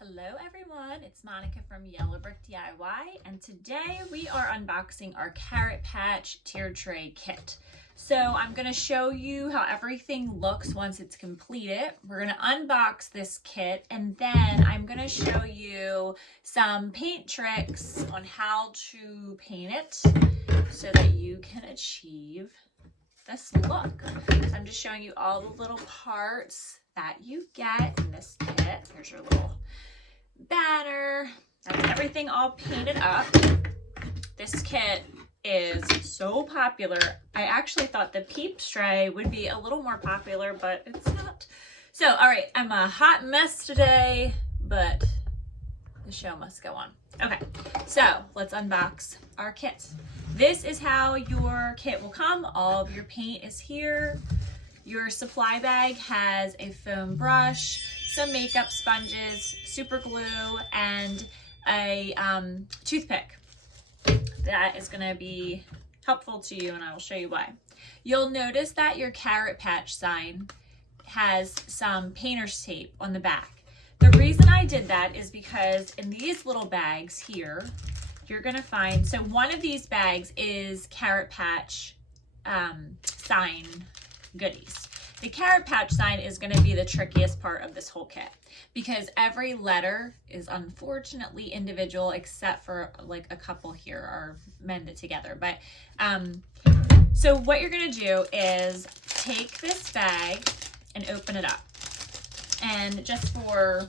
Hello everyone, it's Monica from Yellow Brick DIY, and today we are unboxing our Carrot Patch Tier Tray Kit. So I'm going to show you how everything looks once it's completed. We're going to unbox this kit, and then I'm going to show you some paint tricks on how to paint it so that you can achieve this look. So I'm just showing you all the little parts that you get in this kit. Here's your little banner. That's everything all painted up. This kit is so popular. I actually thought the Peeps tray would be a little more popular, but it's not. So, all right, I'm a hot mess today, but the show must go on. Okay, so let's unbox our kit. This is how your kit will come. All of your paint is here. Your supply bag has a foam brush, some makeup sponges, super glue, and a toothpick. That is going to be helpful to you, and I will show you why. You'll notice that your Carrot Patch sign has some painter's tape on the back. The reason I did that is because in these little bags here, you're going to find, so one of these bags is Carrot Patch sign goodies. The Carrot Patch sign is going to be the trickiest part of this whole kit because every letter is unfortunately individual except for like a couple here are mended together. But so what you're going to do is take this bag and open it up. And just for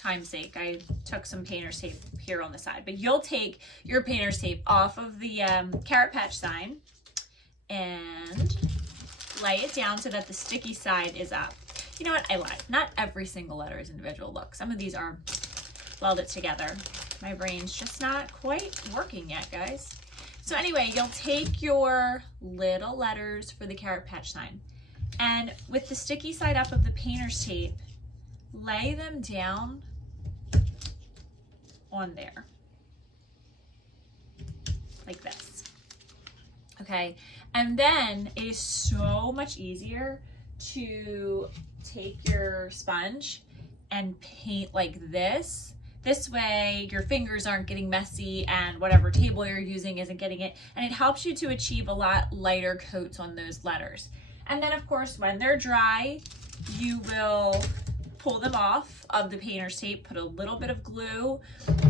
time's sake, I took some painter's tape here on the side, but you'll take your painter's tape off of the Carrot Patch sign and lay it down so that the sticky side is up. You know what? I lied. Not every single letter is individual. Look, some of these are welded together. My brain's just not quite working yet, guys. So anyway, you'll take your little letters for the Carrot Patch sign, and with the sticky side up of the painter's tape, lay them down on there. Like this. Okay, and then it is so much easier to take your sponge and paint like this. This way your fingers aren't getting messy and whatever table you're using isn't getting it, and it helps you to achieve a lot lighter coats on those letters. And then of course when they're dry, you will pull them off of the painter's tape, put a little bit of glue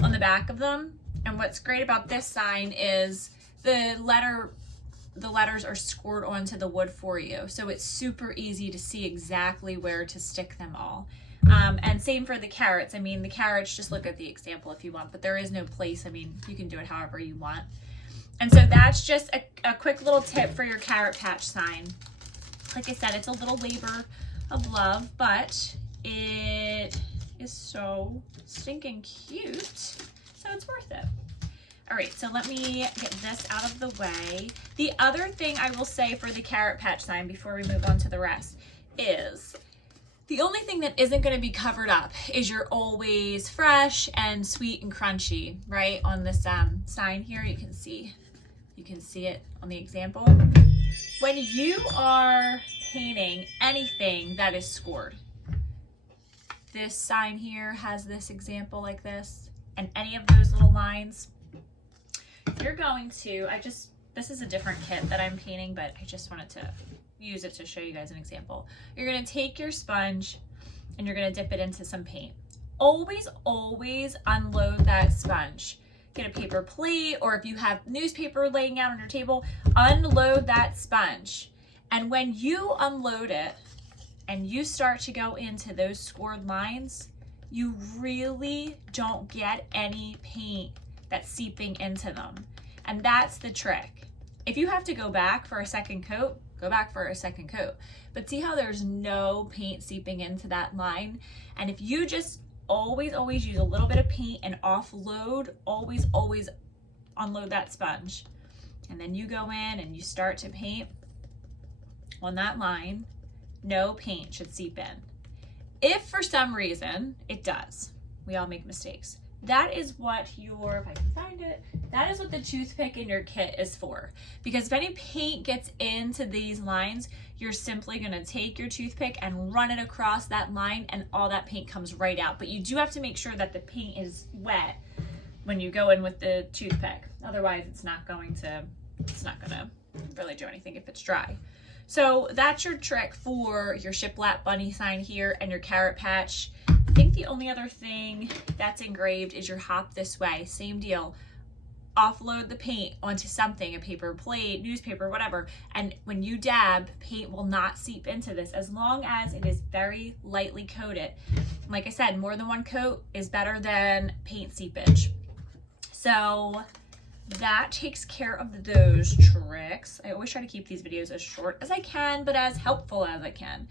on the back of them. And what's great about this sign is the letters are scored onto the wood for you. So it's super easy to see exactly where to stick them all. And same for the carrots. I mean, the carrots, just look at the example if you want, but there is no place. I mean, you can do it however you want. And so that's just a quick little tip for your Carrot Patch sign. Like I said, it's a little labor of love, but it is so stinking cute. So it's worth it. All right, so let me get this out of the way. The other thing I will say for the Carrot Patch sign before we move on to the rest is the only thing that isn't going to be covered up is your always fresh and sweet and crunchy, right? On this sign here, you can see it on the example. When you are painting anything that is scored, this sign here has this example like this, and any of those little lines, you're going to, this is a different kit that I'm painting, but I just wanted to use it to show you guys an example. You're going to take your sponge and you're going to dip it into some paint. Always, always unload that sponge. Get a paper plate, or if you have newspaper laying out on your table, unload that sponge. And when you unload it and you start to go into those scored lines, you really don't get any paint that's seeping into them. And that's the trick. If you have to go back for a second coat, go back for a second coat. But see how there's no paint seeping into that line? And if you just always use a little bit of paint and offload, always unload that sponge. And then you go in and you start to paint on that line, no paint should seep in. If for some reason it does, we all make mistakes. that is what your, if I can find it, that is what the toothpick in your kit is for. Because if any paint gets into these lines, you're simply gonna take your toothpick and run it across that line and all that paint comes right out. But you do have to make sure that the paint is wet when you go in with the toothpick. Otherwise it's not gonna really do anything if it's dry. So that's your trick for your shiplap bunny sign here and your carrot patch. I think the only other thing that's engraved is your hop this way. Same deal. Offload the paint onto something, a paper plate, newspaper, whatever. And when you dab, paint will not seep into this as long as it is very lightly coated. Like I said, more than one coat is better than paint seepage. So that takes care of those tricks. I always try to keep these videos as short as I can, but as helpful as I can.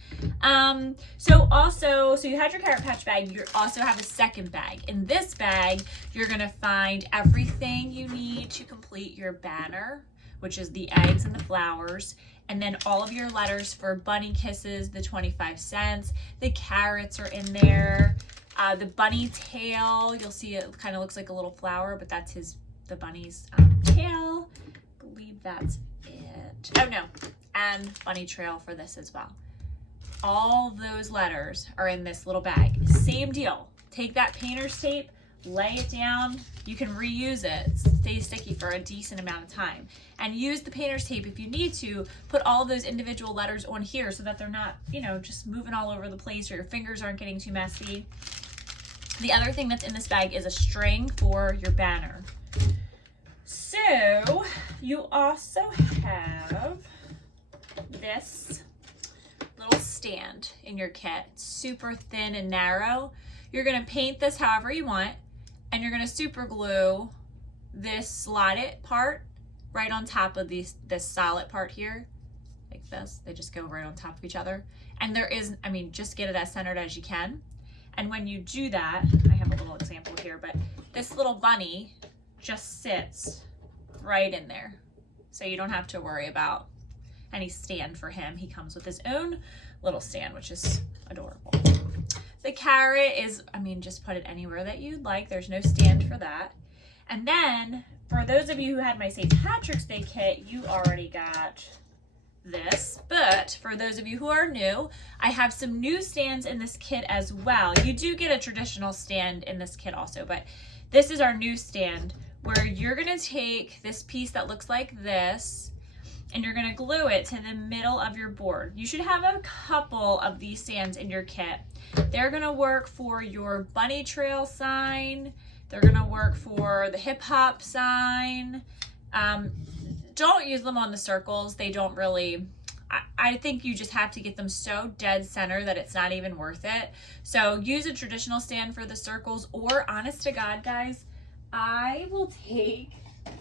So you had your carrot patch bag. You also have a second bag. In this bag, you're gonna find everything you need to complete your banner, which is the eggs and the flowers, and then all of your letters for bunny kisses, the 25 cents. The carrots are in there. The bunny tail, you'll see it kind of looks like a little flower, but that's the bunny's tail. I believe that's it. Oh no, and bunny trail for this as well. All those letters are in this little bag. Same deal. Take that painter's tape, lay it down. You can reuse it. It stays sticky for a decent amount of time. And use the painter's tape if you need to. Put all of those individual letters on here so that they're not, just moving all over the place or your fingers aren't getting too messy. The other thing that's in this bag is a string for your banner. So you also have this little stand in your kit. It's super thin and narrow. You're gonna paint this however you want, and you're gonna super glue this slotted part right on top of this solid part here, like this. They just go right on top of each other. And there is, just get it as centered as you can. And when you do that, I have a little example here, but this little bunny just sits right in there. So you don't have to worry about any stand for him. He comes with his own little stand, which is adorable. The carrot is, just put it anywhere that you'd like. There's no stand for that. And then for those of you who had my St. Patrick's Day kit, you already got this, but for those of you who are new, I have some new stands in this kit as well. You do get a traditional stand in this kit also, but this is our new stand where you're gonna take this piece that looks like this and you're gonna glue it to the middle of your board. You should have a couple of these stands in your kit. They're gonna work for your bunny trail sign. They're gonna work for the hip hop sign. Don't use them on the circles. They don't really, I think you just have to get them so dead center that it's not even worth it. So use a traditional stand for the circles, or honest to God, guys, I will take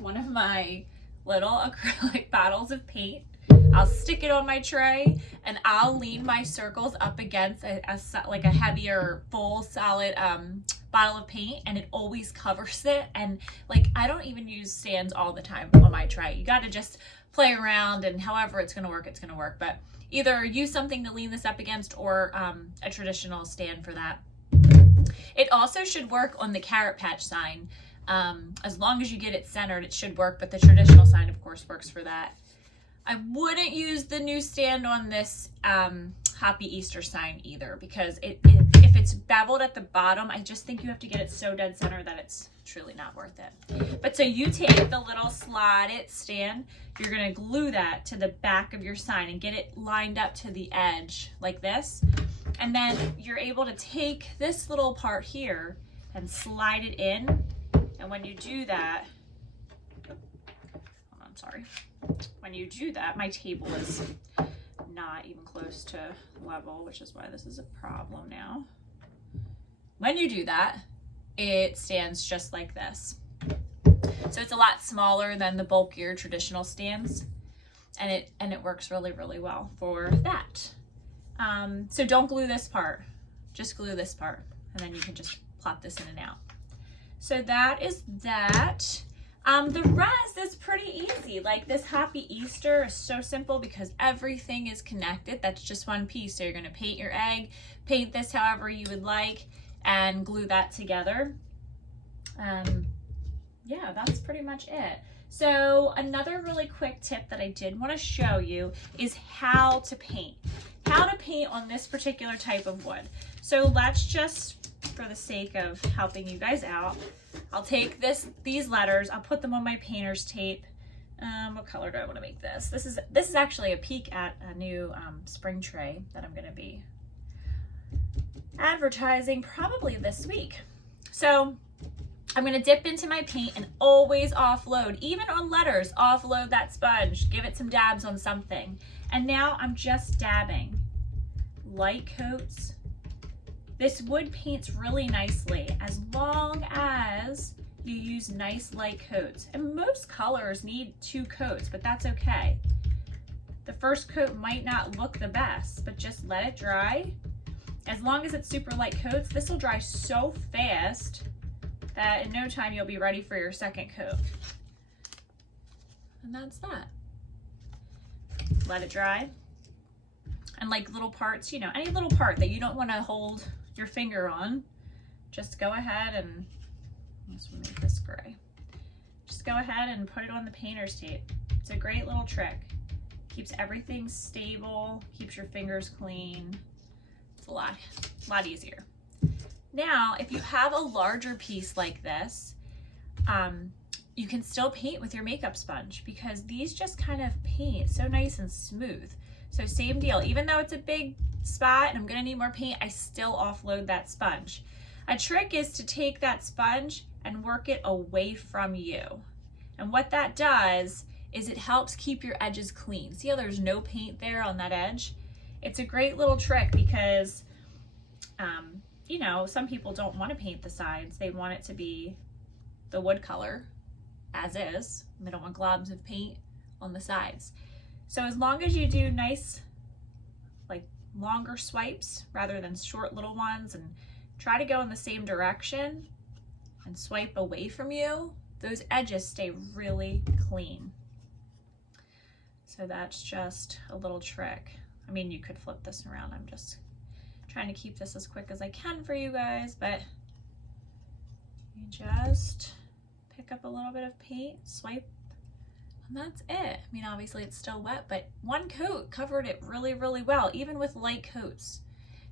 one of my little acrylic bottles of paint, I'll stick it on my tray, and I'll lean my circles up against like a heavier, full, solid bottle of paint, and it always covers it. And like, I don't even use stands all the time on my tray. You got to just play around, and however it's going to work, it's going to work. But either use something to lean this up against, or a traditional stand for that. It also should work on the carrot patch sign. As long as you get it centered, it should work, but the traditional sign, of course, works for that. I wouldn't use the new stand on this Happy Easter sign either, because if it's beveled at the bottom, I just think you have to get it so dead center that it's truly not worth it. But so you take the little slotted stand, you're gonna glue that to the back of your sign and get it lined up to the edge like this. And then you're able to take this little part here and slide it in. And when you do that, hold on, sorry. When you do that, my table is not even close to level, which is why this is a problem now. When you do that, it stands just like this. So it's a lot smaller than the bulkier traditional stands, and it works really, really well for that. So don't glue this part, just glue this part, and then you can just plop this in and out. So that is that. The rest is pretty easy. Like this Happy Easter is so simple because everything is connected. That's just one piece. So you're going to paint your egg, paint this however you would like, and glue that together. Yeah, that's pretty much it. So another really quick tip that I did want to show you is how to paint. How to paint on this particular type of wood. So let's just, for the sake of helping you guys out, I'll take these letters, I'll put them on my painter's tape. What color do I want to make this? This is actually a peek at a new spring tray that I'm going to be advertising probably this week. So I'm going to dip into my paint and always offload, even on letters, offload that sponge, give it some dabs on something. And now I'm just dabbing light coats. This wood paints really nicely as long as you use nice light coats. And most colors need 2 coats, but that's okay. The first coat might not look the best, but just let it dry. As long as it's super light coats, this will dry so fast that in no time you'll be ready for your second coat. And that's that. Let it dry. And like little parts, you know, any little part that you don't want to hold your finger on, just go ahead and, let's make this gray. Just go ahead and put it on the painter's tape. It's a great little trick. Keeps everything stable, keeps your fingers clean. It's a lot easier. Now, if you have a larger piece like this, you can still paint with your makeup sponge because these just kind of paint so nice and smooth. So same deal, even though it's a big spot and I'm gonna need more paint, I still offload that sponge. A trick is to take that sponge and work it away from you. And what that does is it helps keep your edges clean. See how there's no paint there on that edge? It's a great little trick because, you know, some people don't want to paint the sides. They want it to be the wood color as is. They don't want globs of paint on the sides. So as long as you do nice, like longer swipes rather than short little ones, and try to go in the same direction and swipe away from you, those edges stay really clean. So that's just a little trick. I mean, you could flip this around. I'm just trying to keep this as quick as I can for you guys, but you just pick up a little bit of paint, swipe, and that's it. I mean, obviously it's still wet, but one coat covered it really, really well, even with light coats.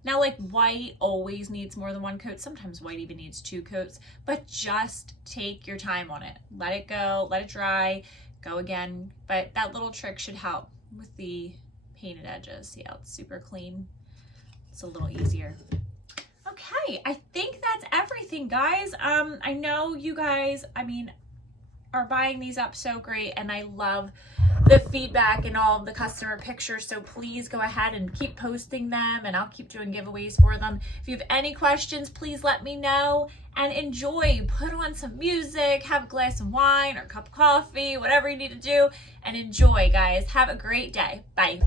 Now, like white always needs more than one coat. Sometimes white even needs 2 coats, but just take your time on it. Let it go, let it dry, go again. But that little trick should help with the painted edges. See how it's super clean? It's a little easier. Okay, I think that's everything, guys. I know you guys, I mean, are buying these up so great, and I love the feedback and all of the customer pictures, so please go ahead and keep posting them, and I'll keep doing giveaways for them. If you have any questions, please let me know, and enjoy. Put on some music, have a glass of wine or a cup of coffee, whatever you need to do, and enjoy, guys. Have a great day. Bye.